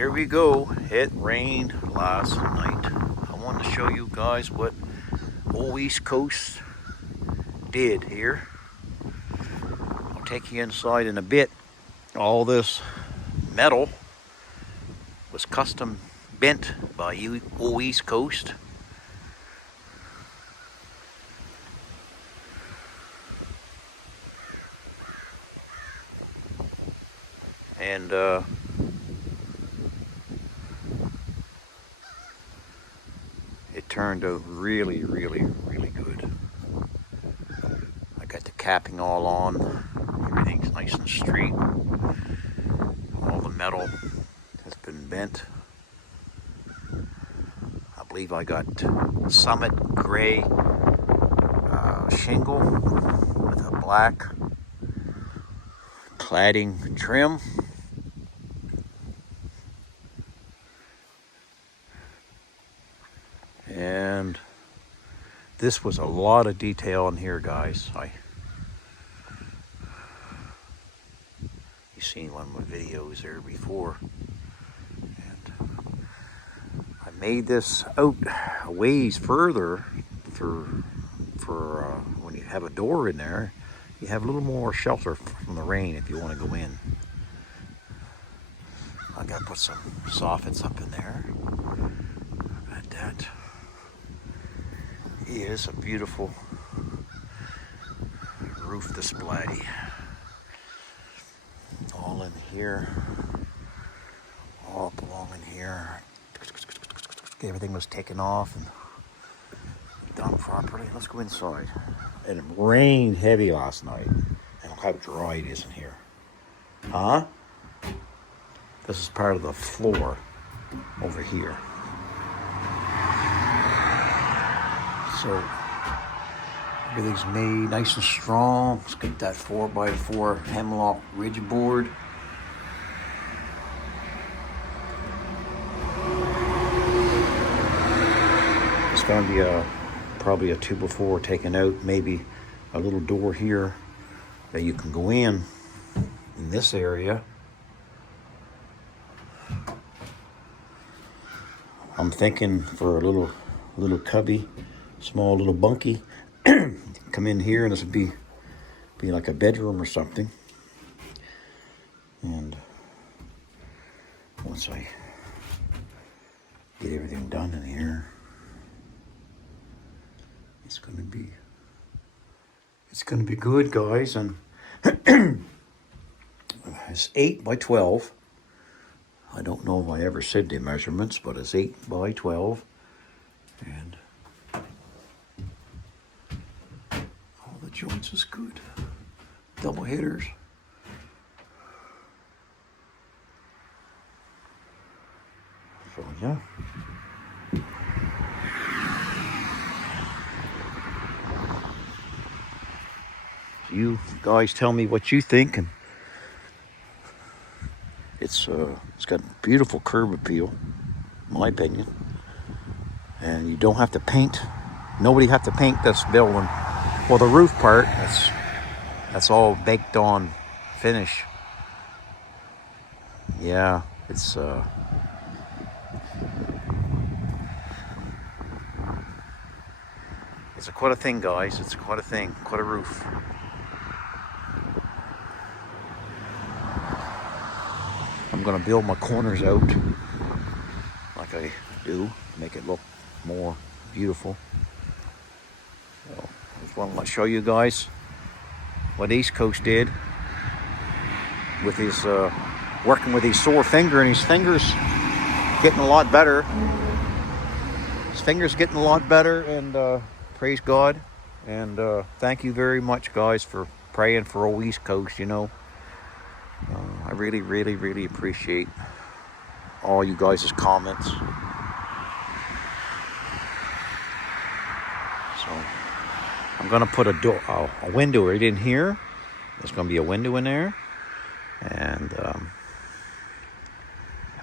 here we go. It rained last night. I wanted to show you guys what Old East Coast did here. I'll take you inside in a bit. All this metal was custom bent by Old East Coast. And it turned out really good. I got the capping all on. Everything's nice and straight. All the metal has been bent. I believe I got Summit gray shingle with a black cladding trim. And this was a lot of detail in here, guys. You've seen one of my videos there before. And I made this out a ways further for when you have a door in there. You have a little more shelter from the rain if you want to go in. I gotta put some soffits up in there. Like that. Is a beautiful roof display. All in here. All belong in here. Everything was taken off and done properly. Let's go inside. And it rained heavy last night. And look how dry it is in here. Huh? This is part of the floor over here. So everything's made nice and strong. Let's get that 4x4 hemlock ridge board. It's going to be probably a 2x4 taken out, maybe a little door here that you can go in this area. I'm thinking for a little cubby, small little bunkie. Come in here and this would be like a bedroom or something. And once I get everything done in here, it's gonna be good, guys. And it's 8 by 12. I don't know if I ever said the measurements, but it's 8 by 12. And all the joints is good. Double headers. So yeah. You guys tell me what you think, and it's got beautiful curb appeal, in my opinion. And you don't have to paint. Nobody have to paint this building. Well, the roof part, that's all baked on finish. Yeah, it's quite a thing, guys. It's quite a thing, quite a roof. I'm gonna build my corners out like I do, make it look more beautiful. So I just want to show you guys what East Coast did with his working with his sore finger, and his fingers getting a lot better. His fingers getting a lot better, and praise God. And thank you very much, guys, for praying for Old East Coast. You know, I really appreciate all you guys' comments. So I'm gonna put a window right in here. There's gonna be a window in there, and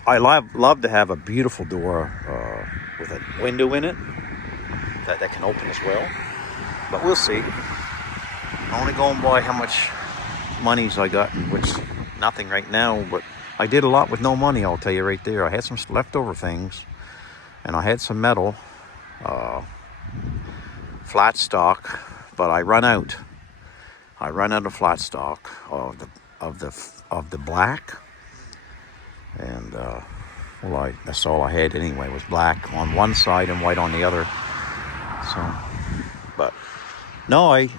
I love to have a beautiful door with a window in it that can open as well. But we'll see. I'm only going by how much monies I got, and which nothing right now, but I did a lot with no money, I'll tell you right there. I had some leftover things, and I had some metal, flat stock, but I run out. I run out of flat stock of the black, and well, that's all I had anyway, was black on one side and white on the other. So, but no, I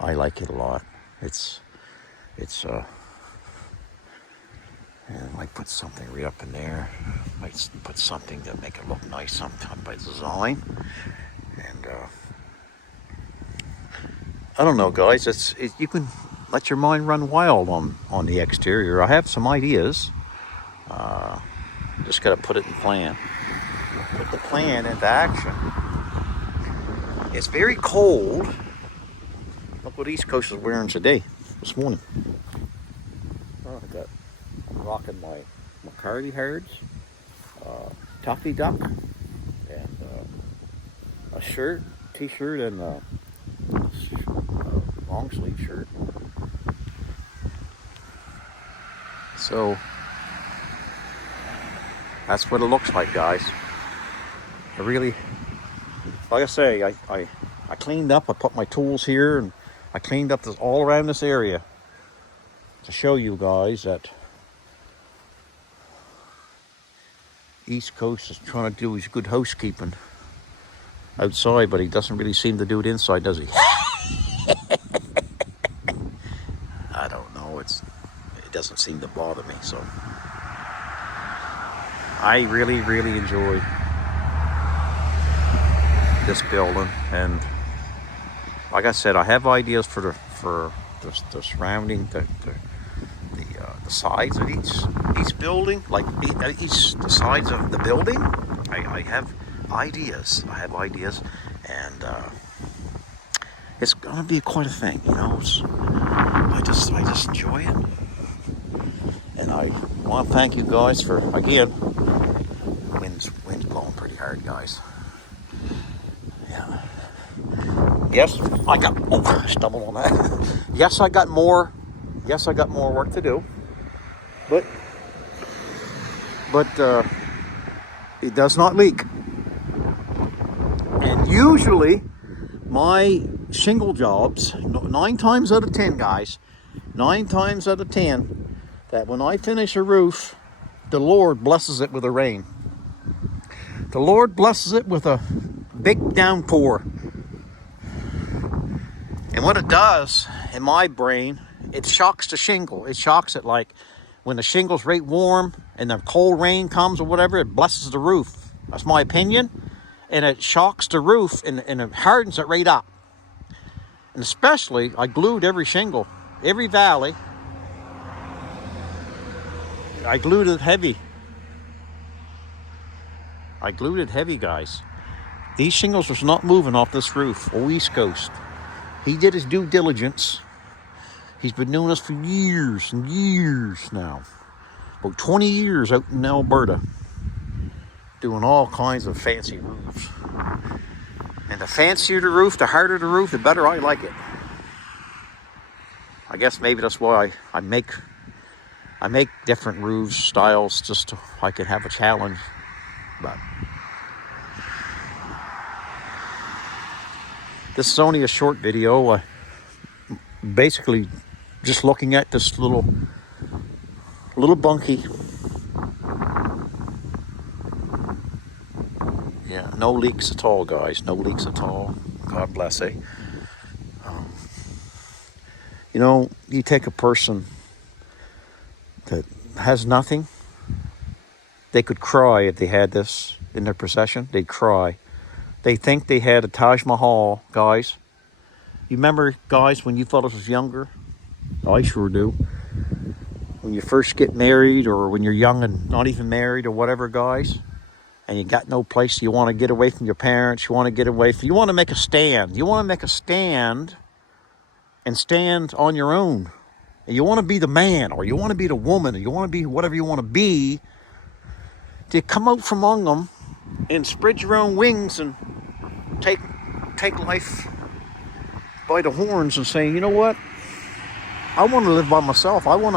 like it a lot. It's and I might put something right up in there. Might put something to make it look nice sometime by design. And I don't know, guys. You can let your mind run wild on the exterior. I have some ideas. Just got to put it in plan. Put the plan into action. It's very cold. Look what East Coast is wearing today, this morning. Oh, I'm rocking my McCarty Hards, Toffee Duck, and a shirt, t-shirt, and a long sleeve shirt. So that's what it looks like, guys. I really, like I say, I cleaned up. I put my tools here, and I cleaned up this all around this area to show you guys that East Coast is trying to do his good housekeeping outside, but he doesn't really seem to do it inside, does he? I don't know. It doesn't seem to bother me. So I really, really enjoy this building, and like I said, I have ideas for the surrounding, the sides of each building, like the sides of the building. I have ideas. And it's gonna be quite a thing, you know. I just enjoy it, and I want to thank you guys for, again, wind's blowing pretty hard, guys. Yeah. Yes, I stumbled on that. Yes, I got more work to do, but it does not leak. And usually my shingle jobs, 9 times out of 10, guys, 9 times out of 10, that when I finish a roof, the Lord blesses it with a rain. The Lord blesses it with a big downpour. And what it does in my brain, it shocks the shingle. It shocks it, like when the shingle's right warm and the cold rain comes or whatever, it blesses the roof. That's my opinion. And it shocks the roof and it hardens it right up. And especially, I glued every shingle, every valley. I glued it heavy. Guys. These shingles was not moving off this roof, or East Coast. He did his due diligence. He's been doing this for years and years now. About 20 years out in Alberta. Doing all kinds of fancy roofs. And the fancier the roof, the harder the roof, the better I like it. I guess maybe that's why I make different roofs, styles, just so I can have a challenge. But this is only a short video. Basically, just looking at this little bunkie. Yeah, no leaks at all, guys. No leaks at all. God bless it. You know, you take a person that has nothing. They could cry if they had this in their possession. They'd cry. They think they had a Taj Mahal, guys. You remember, guys, when you fellas was younger? I sure do. When you first get married, or when you're young and not even married or whatever, guys, and you got no place, you want to get away from your parents, you want to make a stand. You want to make a stand and stand on your own. And you want to be the man, or you want to be the woman, or you want to be whatever you want to be, to come out from among them and spread your own wings and take life by the horns and say, you know what? I want to live by myself. I want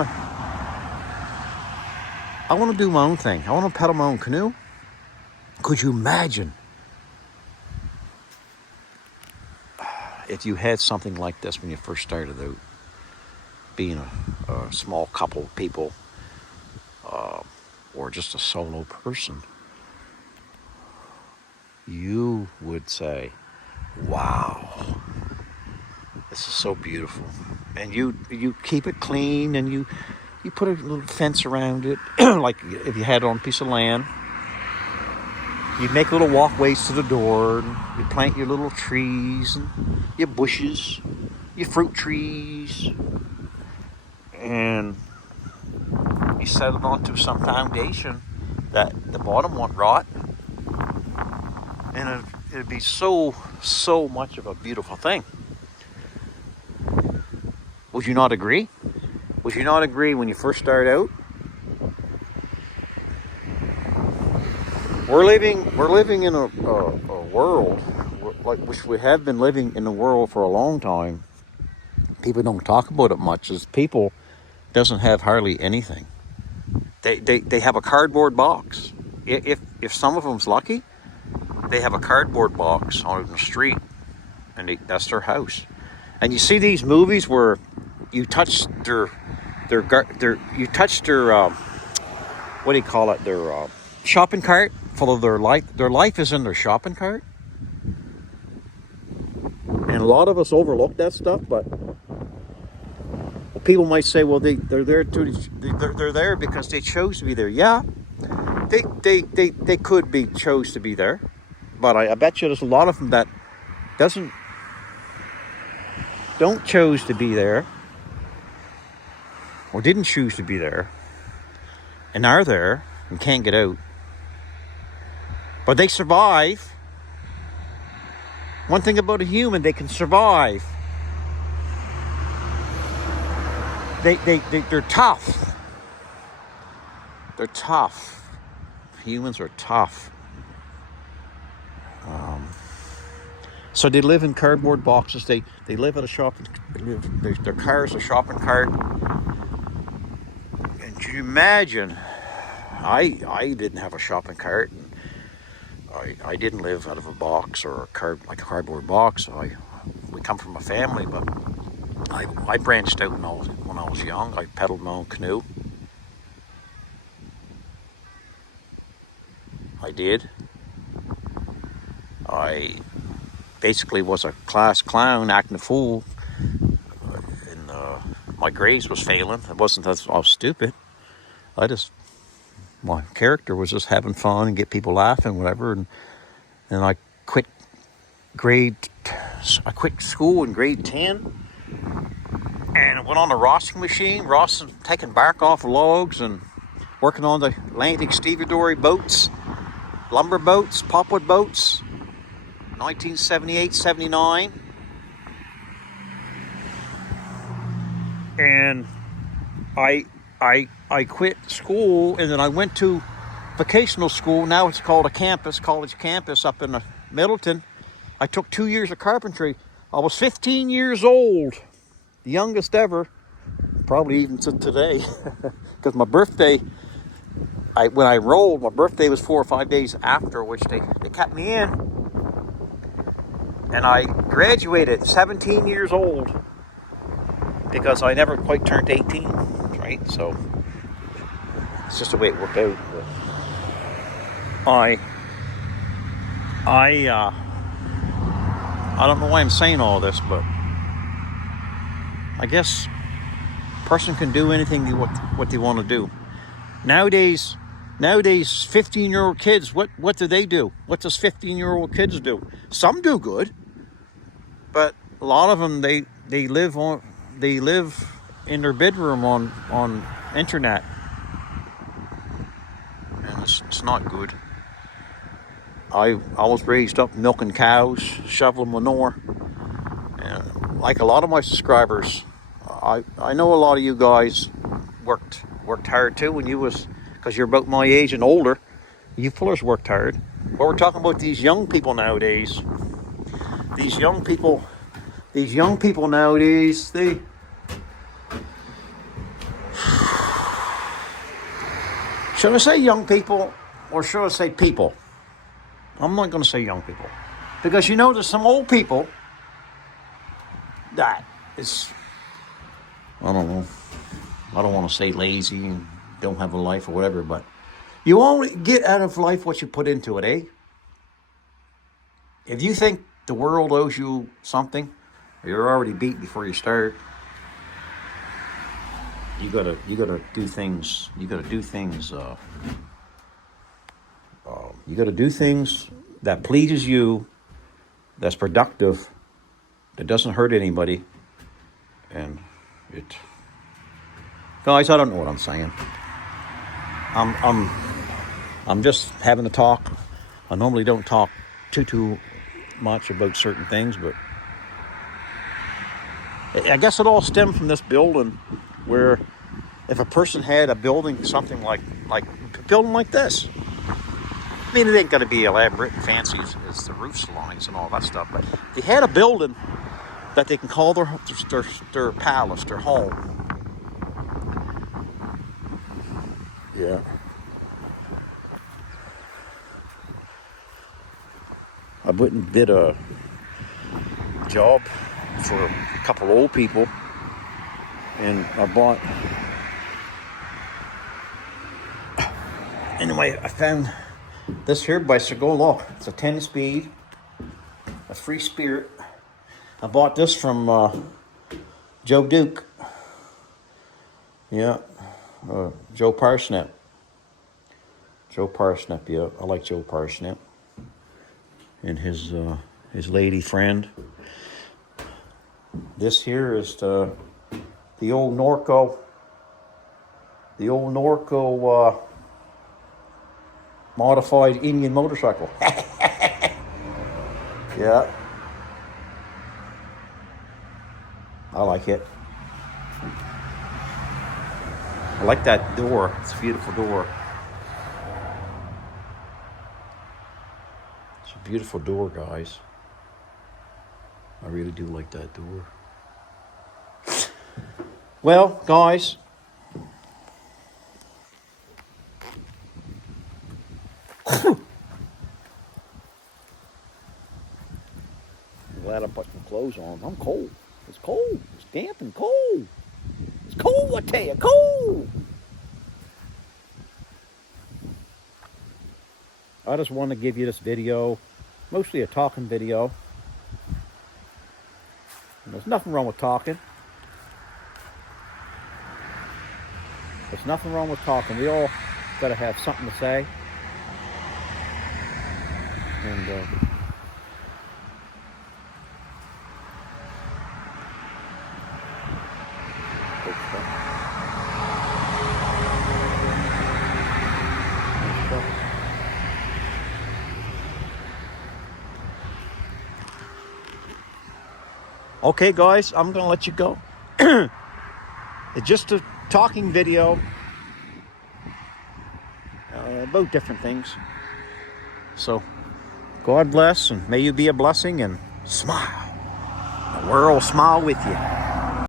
to do my own thing. I want to paddle my own canoe. Could you imagine if you had something like this when you first started out, being a small couple of people, or just a solo person? You would say, wow, this is so beautiful. And you keep it clean, and you put a little fence around it, like if you had it on a piece of land. You make little walkways to the door, and you plant your little trees, and your bushes, your fruit trees, and you set it onto some foundation that the bottom won't rot, and it'd be so much of a beautiful thing. Would you not agree? Would you not agree when you first start out? We're living in a world, like, which we have been living in the world for a long time. People don't talk about it much. As people doesn't have hardly anything. They have a cardboard box. If some of them's lucky, they have a cardboard box on the street, and that's their house. And you see these movies where you touch their what do you call it? Their shopping cart full of their life. Their life is in their shopping cart. And a lot of us overlook that stuff, but people might say, well, they're there they're there because they chose to be there. Yeah, they could be chose to be there, but I bet you there's a lot of them that don't chose to be there, or didn't choose to be there, and are there and can't get out. But they survive. One thing about a human, they can survive. They're tough. They're tough. Humans are tough. So they live in cardboard boxes. They live at a shopping. Their car's a shopping cart. And can you imagine? I didn't have a shopping cart. And I didn't live out of a box or a cardboard box. We come from a family, but I branched out when I was young. I paddled my own canoe. I did. I basically was a class clown, acting a fool, and my grades was failing. It wasn't that I was stupid. My character was just having fun and get people laughing, whatever. And I quit school in grade 10, and went on the rossing machine, taking bark off of logs and working on the Atlantic stevedore boats, lumber boats, popwood boats, 1978, 79. And I quit school, and then I went to vocational school. Now it's called a college campus up in Middleton. I took 2 years of carpentry. I was 15 years old, the youngest ever, probably even to today, because my birthday, when I enrolled, my birthday was 4 or 5 days after, which they kept me in. And I graduated 17 years old because I never quite turned 18, right? So it's just the way it worked out. I don't know why I'm saying all this, but I guess a person can do anything what they want to do. Nowadays 15-year-old kids, what do they do? What does 15-year-old kids do? Some do good, but a lot of them they live in their bedroom on internet, and it's not good. I was raised up milking cows, shoveling manure, and like a lot of my subscribers, I know a lot of you guys worked hard too when you was, because you're about my age and older. You fellers worked hard. But we're talking about these young people nowadays. These young people nowadays, Should I say young people or should I say people? I'm not going to say young people. Because you know there's some old people that is, I don't know, I don't want to say lazy and don't have a life or whatever, but you only get out of life what you put into it, eh? If you think the world owes you something, you're already beat before you start. You gotta do things. You gotta do things. You gotta do things that pleases you, that's productive, that doesn't hurt anybody, and it. Guys, I don't know what I'm saying. I'm just having a talk. I normally don't talk too much about certain things, but I guess it all stemmed from this building, where if a person had a building, something like a building like this. I mean, it ain't got to be elaborate and fancy as the roof lines and all that stuff, but they had a building that they can call their palace, their home. Yeah. I went and did a job for a couple old people, and I bought. Anyway, I found this here bicycle. Look, it's a 10-speed, a Free Spirit. I bought this from Joe Duke. Yeah, Joe Parsnip. Joe Parsnip, yeah, I like Joe Parsnip and his lady friend. This here is the old Norco. The old Norco modified Indian motorcycle. Yeah. I like it. I like that door. It's a beautiful door. It's a beautiful door, guys. I really do like that door. Well, guys. I'm glad I put some clothes on. I'm cold. It's cold. It's damp and cold. It's cold, I tell you, cold. I just want to give you this video, mostly a talking video. And there's nothing wrong with talking. There's nothing wrong with talking. We all got to have something to say. And okay, guys, I'm going to let you go. It's just a talking video about different things. So, God bless, and may you be a blessing, and smile. The world will smile with you.